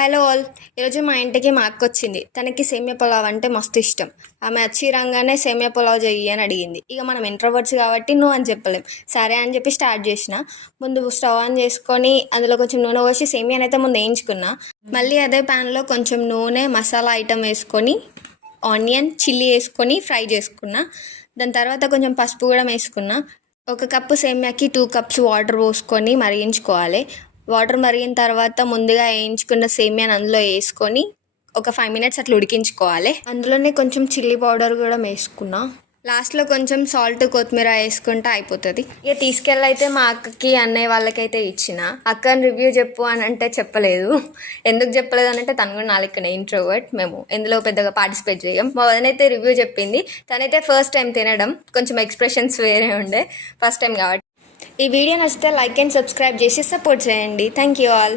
Hello all. ఈరోజు మా ఇంటికి మా అక్క వచ్చింది. తనకి సేమియా పులావ్ అంటే మస్తు ఇష్టం. ఆమె వచ్చి రాగానే సేమియా పులావ్ చెయ్యి అని అడిగింది. ఇక మనం ఇంట్రోవర్ట్స్ కాబట్టి నువ్వు అని చెప్పలేం. సరే అని చెప్పి స్టార్ట్ చేసిన. ముందు స్టవ్ ఆన్ చేసుకొని అందులో కొంచెం నూనె పోసి సేమియాని అయితే ముందు వేయించుకున్నా. మళ్ళీ అదే ప్యాన్లో కొంచెం నూనె, మసాలా ఐటమ్ వేసుకొని ఆనియన్, చిల్లీ వేసుకొని ఫ్రై చేసుకున్నా. దాని తర్వాత కొంచెం పసుపు కూడా వేసుకున్నా. 1 కప్పు సేమియాకి 2 కప్స్ వాటర్ పోసుకొని మరిగించుకోవాలి. వాటర్ మరిగిన తర్వాత ముందుగా వేయించుకున్న సేమియాని అందులో వేసుకొని ఒక 5 మినిట్స్ అట్లా ఉడికించుకోవాలి. అందులోనే కొంచెం చిల్లీ పౌడర్ కూడా వేసుకున్నా. లాస్ట్లో కొంచెం సాల్ట్, కొత్తిమీర వేసుకుంటే అయిపోతుంది. ఇక తీసుకెళ్ళైతే మా అక్కకి, అన్నయ్య వాళ్ళకైతే ఇచ్చిన. అక్కని రివ్యూ చెప్పు అని అంటే చెప్పలేదు. ఎందుకు చెప్పలేదు అని అంటే తను కూడా నాలుగునే ఇంట్రోవర్ట్. మేము ఎందులో పెద్దగా పార్టిసిపేట్ చేయం. మా వదినైతే రివ్యూ చెప్పింది. తనైతే ఫస్ట్ టైం తినడం, కొంచెం ఎక్స్ప్రెషన్స్ వేరే ఉండే, ఫస్ట్ టైం కాబట్టి. ఈ వీడియో నచ్చితే లైక్ అండ్ సబ్స్క్రైబ్ చేసి సపోర్ట్ చేయండి. Thank you all.